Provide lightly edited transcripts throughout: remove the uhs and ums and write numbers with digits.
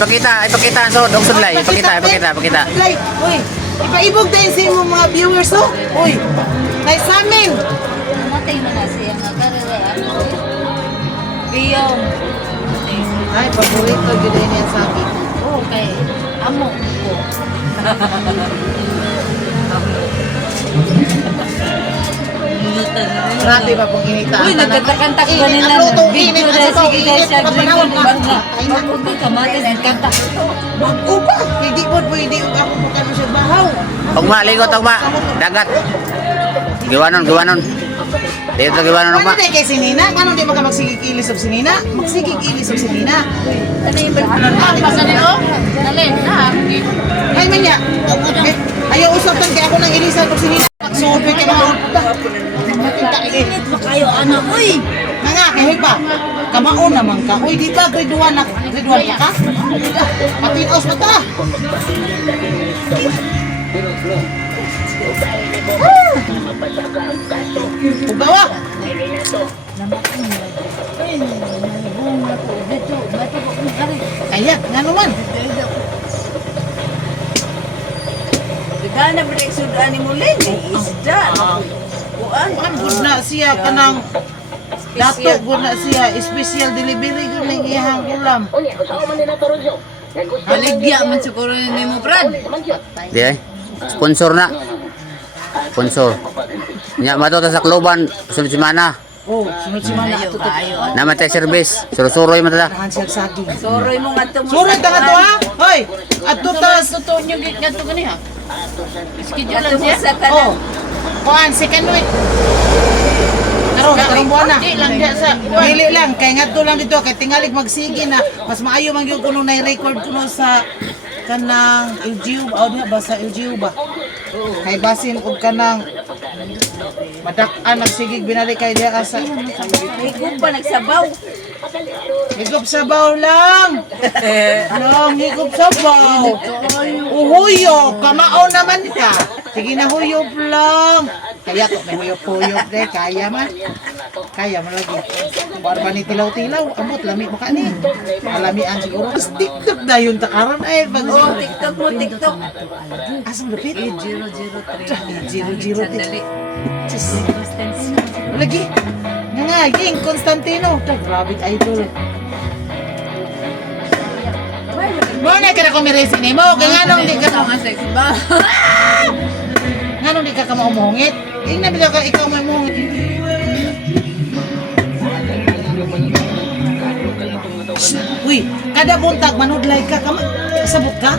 Ipakita ang sod, og sudlay. Ipakita. Sudlay. Uy, ipaibog din sa imong mga viewers, oh. Uy, kay sa amin. Namatay mo na siya nga karere ako. Biyong. Ay, paborito yun din yan sa akin. Okay. Amo ko. Grabe ba pong initaan? Uy, nagkanta-kanta ko nila. Ang luto, Video init. na Ano ba? sige guys, Init siya pa panahon ka. Pag ka matis, kanta. Upa! Hindi po pwede ako magkano siya bahaw. Ugma, ligot ugma. Dagat. Giwanon. Dito giwanon ugma. Ano din kay sinina? Ano di maka magsigig-ilis of sinina? Magsigig-ilis of sinina. Ano yung berkulan? Basta niyo? Dali, na. Ay man niya. Ayaw usapan kay ako nang ilisan of sinina. Magsubi kay mga puta. Init mo kayo, anak. Uy! Nga, kaya ba? Kamaon naman ka. Uy, di ba grade 1 na? Grade 1 ka? Patinaos mo ta. Ugawa. Kaya, nga naman. Gana ba rin sudan ni Mulin? Isda. Kuan. Ang good na siya kanang dato good na siya special delivery good ng iyang ulam. Haligya man siguro ni mo, Brad. Di ay. Sponsor na. Sponsor. Nya mato ta sa kluban sunod semana. Oh, sunod si mana ato to. Namatay service. Surusuroy man ta. Tahan siya saging. Soroy mo nga ito mo. Surod ta nga to ha. Hoy, ato tas Totoo nyo nga ito gani ha? Schedule lang siya. oh. Kuan second week. Karong buwan na. Di lang siya sa... Dili lang kay ngadto lang dito kay tingalig magsige na mas maayo man gyud kuno na record kuno sa kanang LGU o diha ba sa LGU ba? Kay basin og kanang madak-an nagsigig binalik kay diha sa Higop pa nagsabaw. higop sabaw lang. Lang higop sabaw. Uhuyo, kamao naman ka. Sige na huyop lang. Kaya to may huyop-huyop de, kaya man. Kaya man lagi. Barba ni tilaw-tilaw, amot lami mo ka ni. Alamian siguro. Mas TikTok na yun takaron ay pag Oh, TikTok mo, TikTok. asam lupit. 003. 003. Lagi. Nga, ging Constantino. Grabe idol. Mo na kada ko miresi ni mo, kay nganong di ka nganong di ka ka maumuhungit. Ing na bila ka ikaw may muhungit. Uy, kada buntag manudlay ka sabot ka?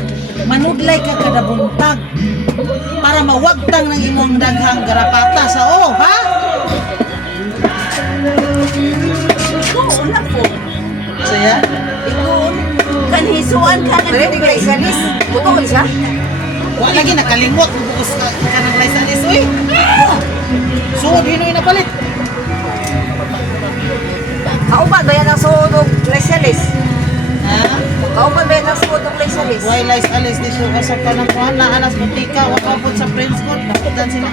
Manudlay ka kada buntag para mawagtang ng imong daghang garapata sa ha? Oo na po. Saya? Ikaw, kanhisuan ka na rin kay Salis. Buto ko siya? Wa lagi nakalimot bukos ka nang lisanis uy. Suod hinoy na palit. Kauban ba yan ang suodog Salis? Ha? Kauban ba yan ang suodog Salis? Why lies alis dito sa kanang kuhan na anas butika wa ka pud sa friends ko nakutan sila.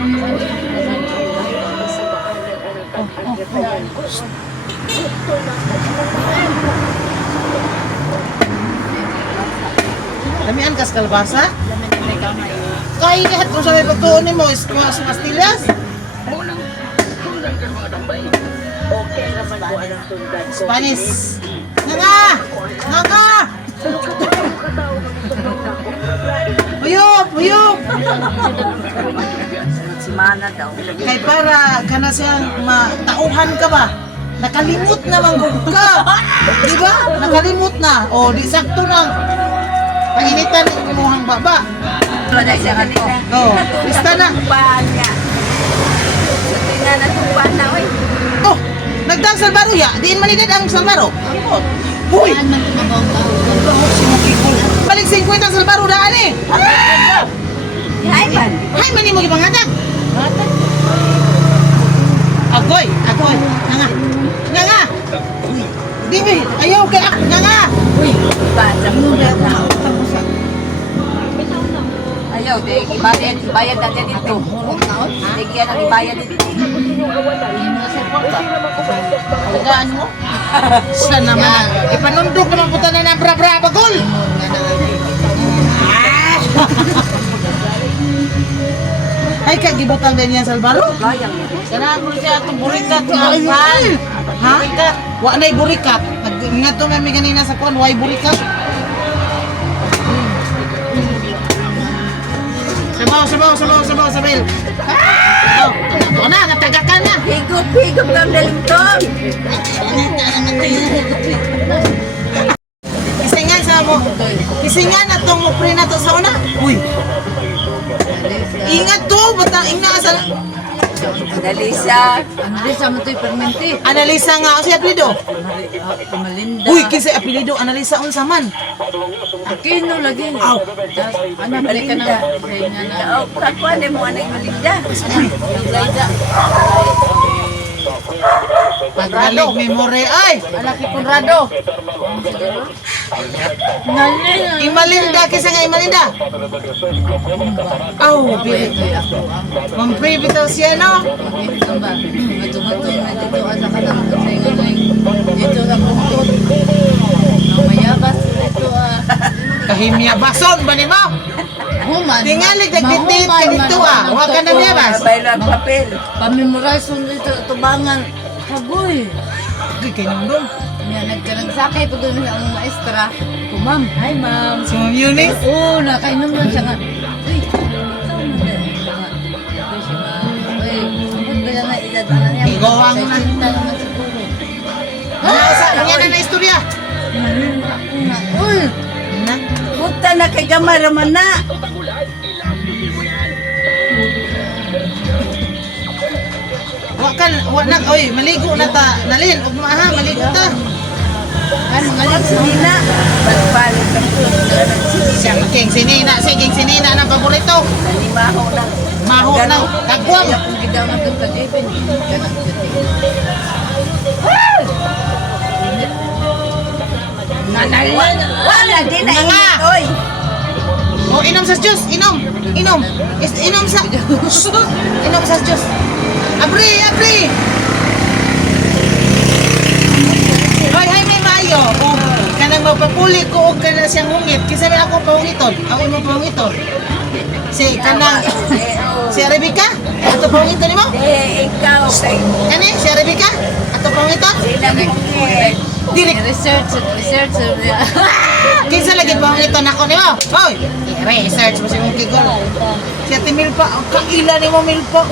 Lamian kas kalbasa? Kaya lahat kung sa may pagtuon ni mo is mga sa pastillas. Spanish. Nga! Huyop! Si Mana daw. Kay para kana siyang matauhan ka ba? Nakalimot na manggug ka. Di ba? Nakalimot na. O, di sakto lang. Painitan ng imuhang baba. Wala siya kanina. O, lista na. Tumpaan niya. Sa tina na tumpaan na, oy. Oh, nagdang salbaro ya. Diin manidad ang salbaro. Huy! Balik 50 ang salbaro daan eh. Ay, man. Hay, mani mo gibangatag. Agoy. Nga. Di ba? Ayaw kay nga. Uy, bata mo na na. Ayaw, ibayad natin dito. Bigyan ang ibayad dito. Tagaan mo? Saan naman? Ipanundok naman puta na ng bra-bra bagol. gibutang din yan sa albaro? Bayang. Kana ko siya itong burikat nga fan. Ha? Wa na'y burikat. Nga to may ganina sa kuan, wa'y burikat. Sabaw, Sabel. Ito na, natagakan na. Higop lang dalintong. Kisingan sa mo. Kisingan na itong mupre na to sa una. Uy. Ingat to, batang sa... Analisa. Analisa mo ito'y permente. Analisa nga, o si Apelido. Malinda. Uy, kinsa Apelido, analisa unsa man. Aquino lagi. Aw. Ano, balik ka na. Kakuan mo, ano yung Malinda? Malinda. Pagdalig memory, ay! Alaki Conrado. Imalinda, kisa nga Imalinda. Aw, bilit. Mampre bitaw siya, no? Kahimya bason ba ni mo? Tingalig nagtitit ka dito ah. Huwag ka na miyabas. Baylan papel. Pamemorize mo dito, tubangan. Hagoy. Gay kayo nung doon. Yan, nagkaragsakay po doon sa among maestra. Ko, ma'am. Hi, ma'am. Si Ma'am Eunice? Oo, nakainom lang siya nga. Uy, ikaw mo din. Uy, si ma'am. Uy, sambot ba na edad na niya? Igawang na. 60 naman siguro. Ano yan na istorya? Malinda ko nga. Uy, Na? puta na kay gamay raman na. Wag na, oy, maligo na ta. Nalin, ug maaha, maligo ta. Ano, ngayon si Nina. Balik ka po. Siya, king sinina, king sinina ng paborito. Nalimaho na. Maho ng kagwang. Kaya kung gidaw na ito sa Jepin, ganang sa Wala, di na Nga. init, oy. O, inom sa juice, inom. Inom. Inom sa... Inom sa juice. Abri. Hoy, may mayo. O, kanang magpapuli ko og kana siyang hungit. Kisa may ako paungiton. Ako mo paungiton. Si kanang... Si Rebecca? Ato paungiton nimo? Ikaw, kay Kani, si Rebecca? Ato paungiton? sila Dili. research. Kinsa lagi paungiton ako nimo? Hoy, research mo si mong kigol. Si Ate Milpa, kaila nimo Milpa.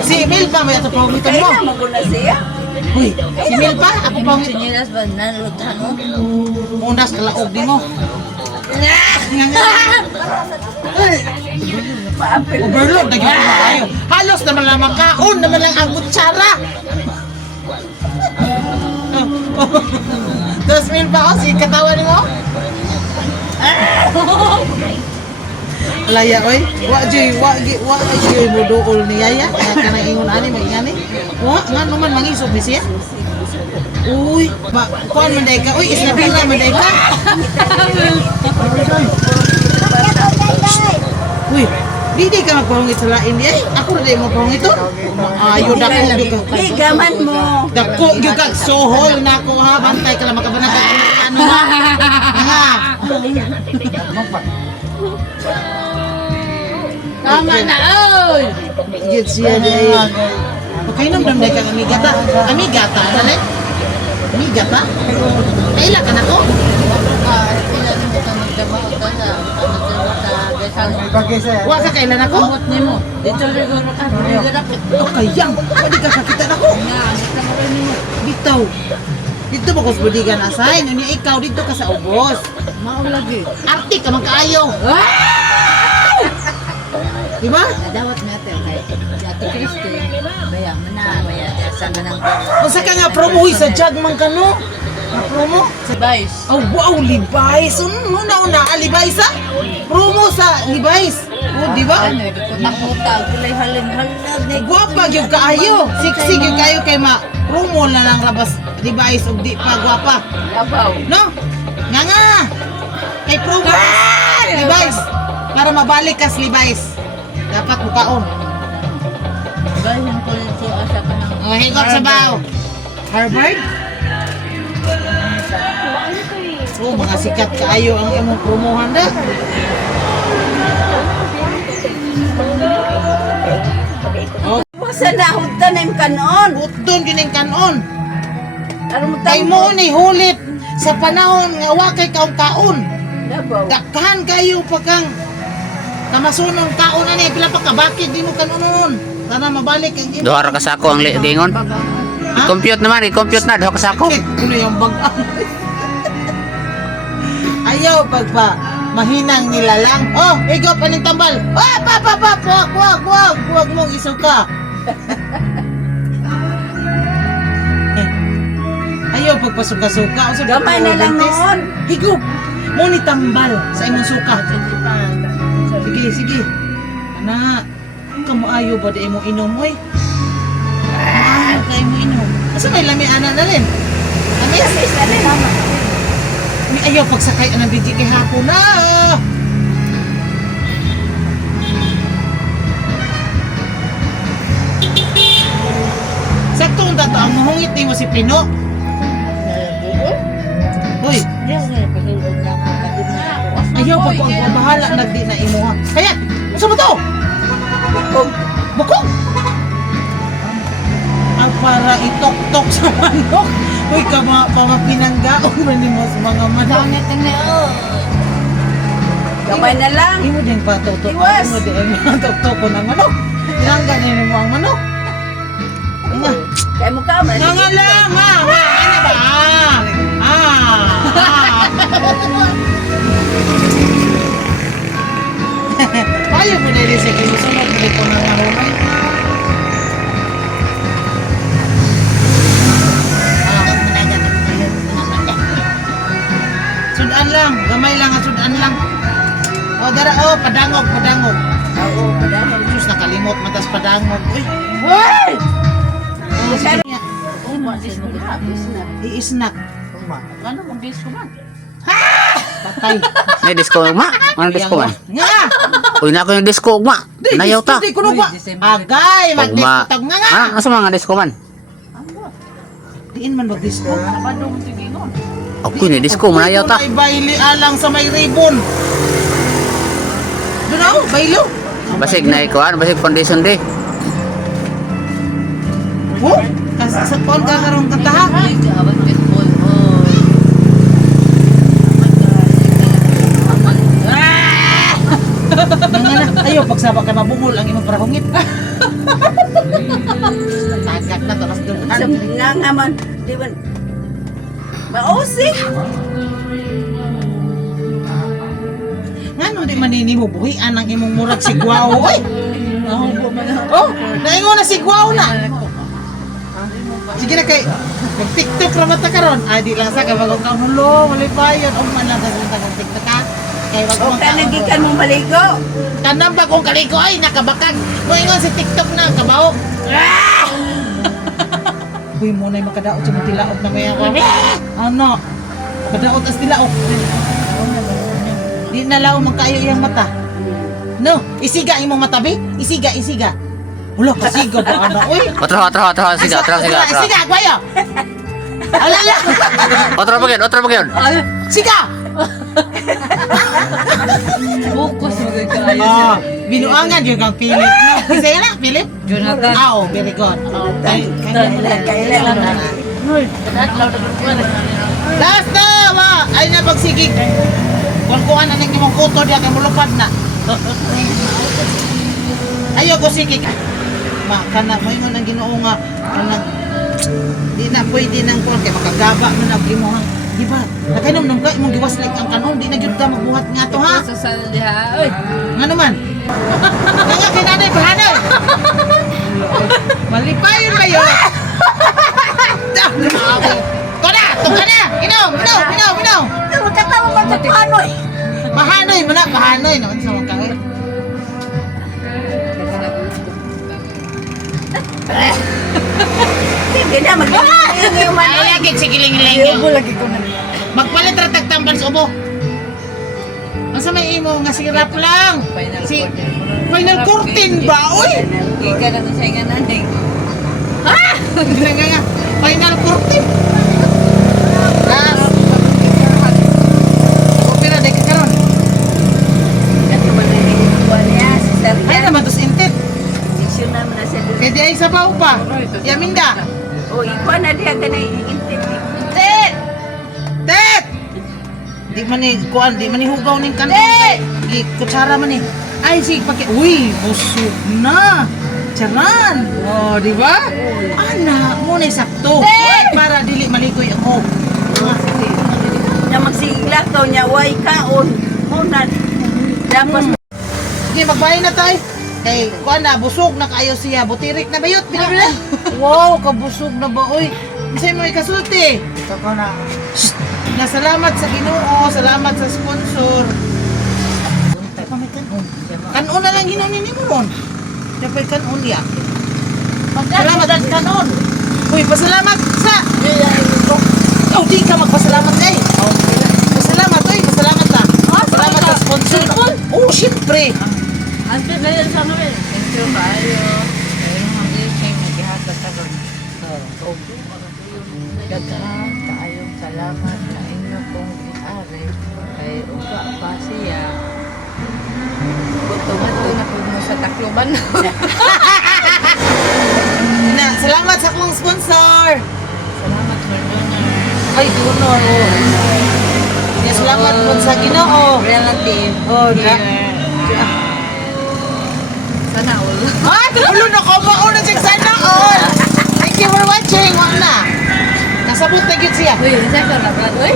Si Milpa may ato paungiton mo. Kaya maguna siya. Uy, si Milpa, ako paungiton. Sinilas ba nalutan mo? Mundas kalaog di mo. Overload na gano'n tayo. Halos naman lang makaon naman lang ang kutsara. Tapos Milpa, oh, si katawan mo. Laya oy, wa joy mo dool ni Yaya, kana ingon ani magingani. Wa nga naman mangisog ni siya. Uy, kuan man day ka. Uy, isnabila man day ka. Uy, di ka magpahungit sa lain di ay. Ako na day magpahungit to. Ayo dako gyud ka. Gaman mo. Dako gyud ka sohol na ako ha, bantay ka lang makabanag ano ha. Ha. Tama na, oy! Gid siya di ay. Okay nang damday ka amigata. Amigata dali. Amigata. Kaila ka na ko? Wa ka kailan ako? Dito siguro ka, O kayang, pwede ka kakita na ko. Bitaw. Dito ba kus budigan assign? Unya ikaw dito ka sa ubos. maulagi. Arti ka man kaayo. Di ba? Nadawat mo ate, kay Ate Christy, baya sa ganang Unsa ka nga promo sa jag man kano? Na promo? si Vice. Oh, wow, Levi's. Una, Levi's ha? Promo sa Levi's. Oh, di ba? Ano, nakutag, kulay halin. Guwapa gyud kaayo. Sexy gyud kaayo kay ma. Promo na lang rabas Levi's ug di pa guwapa. Labaw. No? Nga. Kay promo Levi's para mabalik kas Levi's. Dapat bukaon. Bayan ko rin siya asa ka ng... Oh, higot sa baw. Harvard? Oh, mga sikat kaayo ang imong promohan da. Asa na hutan na yung kanon? Utton yun yung kanon. Ano mo Kay mo ni hulit sa panahon nga wa kay kaon-kaon. Dabaw. Dakhan kayo pa kang kamasunon kaon na niya. Pila pa kabakit di mo kanon. Sana mabalik ang imo. Duha ra ka sako ang gingon. I-compute naman, i-compute na duha ka sako. Ano yung bagang? Ayaw pagpa mahinang nilalang. Oh, ikaw pa ng tambal. Oh, wag mong isuka. Ayaw pagpasuka-suka. O, sabi Gamay ko, na lang Dantes, noon. higop. Mo ni tambal sa imong suka. Sige. Ana, kamo ayo ba di mo inom oy? Maayo kay mo inom. Asa may lami ana na rin? Amis? Miss na rin mama. May ayaw pagsakay ang biji kay hapon na. Sakto ang dato ang mahungit ni mo si Pino. Hoy, ayaw pa ko ang bahala nagdi na imo ha. Kaya, ano mo to? Bukog. Ang para itok-tok sa manok. Uy, pinanggaon mo ni mo sa mga manok. Gamay na lang. Imo din pa tutok. Iwas. Imo din tok-tok ko ng manok. Tinanggan ni mo ang manok. Nga. Kaya mo ka, man. Nga lang, ha? Ano ba? Ayaw mo na rin sige. Sunod mo ko na mahumay. Sudan lang. Gamay lang at sudan lang. O, dara. O, padangog. Oo, madami. Diyos, nakalimot. Matas padangog. Uy. Hoy! Sige. Business. I-snack. Ano kung bis ko man? Patay. May disco ugma. Ano disco man? Nga! Uy na ako yung disco ugma. Nayaw ta. Di ko na ba? Agay, Ugma. mag-disco nga nga. Ah, asa mga disco man? Diin man mag-disco. Ako ni disco manayaw ta. May baili alang sa may ribbon. Doon ako, bailo. Basig na ikuan, basig foundation day. Oh, sa pon ka karong kantaha. Nga na, ayaw, pagsaba ka mabungol ang imong parahungit. Tagak na to, mas doon. Nga nga man. Di ba? Mausik. Nga no, di manini mo buhian ang imong murag sigwaw. Oy! Oh, naingon na sigwaw na. Sige na kay, mag-tiktok ramat na karon. Ay, di lang sa kabagong kang hulo, walay bayad. O man lang kang tiktok ka. Kay wag O mo ka nagikan mo maligo. Kanang ba kung kaliko ay nakabakag. Moingon si TikTok na kabaw. Uy mo na makadaot sa mga tilaot na may ako. Ano? Kadaot as tilaot. Di na lao magkaayo iyang mata. No, isiga imong matabi. Isiga. Wala ka siga ba ana uy? Otro, siga, siga. Isiga, kwayo. Alala. Otro pa gyud. Siga. Focus mo kayo. Binuangan yung kang Philip. No, isa na, Philip? Jonathan. Oh, very good. Kailan na. Last na, ma! Ay na pagsigig. Kuhan na nang imong kuto diya kay mulupad na. Ayaw ko sigig. Ma, kana mo ingon ang Ginoo nga kanang di na pwede nang kuhan kay makagaba man ang imong di ba? Nakainom ka imong giwaslik ang kanon di na gyud ka magbuhat nga to ha. Sa diha. Oy. Ngano man? Nga kay nanay bahanay. Malipayon kayo. Tungka na! Inom! Katawa mo sa panoy. Bahanoy mo na, bahanoy naman sa mga kawin. Hindi na mag-iingi yung manoy. Ay, agad sige ling-ling. Lagi ko na. Magpalit ratag tambal sa ubo. Masa may imo nga sirap lang. Final curtain ba? Uy! Ika na sa nga naning. Nga. Final curtain. Last. Pero day ka karon. Kato man na yung buwan niya. Si Sir Ay naman tos intit. Diksyon naman na siya. Kaya di ay isa pa. sabaw pa. Yaminda. O, ikaw na diya ka na iintip. Tet! Tet! Di man ni kuan, di man ni hugaw ning kanon. Gi kutsara man ni. Ay sig paki. Uy, busog na. Charan. Oh, di ba? Ana, mo na sakto. Para dili malikoy ako. Na magsigla ka niya, way kaon. Muna. Dapat Sige, magbahay na tayo. Kay kuan na busog na kayo siya. Butirik na bayot. Bila. Wow, kabusog na ba oy. Isay mo ikasulti. Shh! Na salamat sa Ginoo, salamat sa sponsor. Kanon na lang hinunin ni mo ron. Dapat kanon ya. Salamat ang kanon. Uy, pasalamat sa. Oh, di ka magpasalamat eh. Pasalamat oy, pasalamat ta. Salamat sa sponsor. Oh, syempre. Ante na yan sa namin. Thank you kayo. Mayroon ang ising naghihatag ka doon. Daghang kaayong salamat sa inyo pong i-ari. Kay uga pa siya. Buto-buto na po mo sa Tacloban. Na, salamat sa akong sponsor. Salamat, Mardona. Ay, donor. Ya, salamat po sa Ginoo. Relative. Oh, Sana all. Ah, ulo na ko mauna siya sana all. Thank you for watching. Wala na. Kasabot na gyud siya. Uy, isa ka na, Brad. Uy.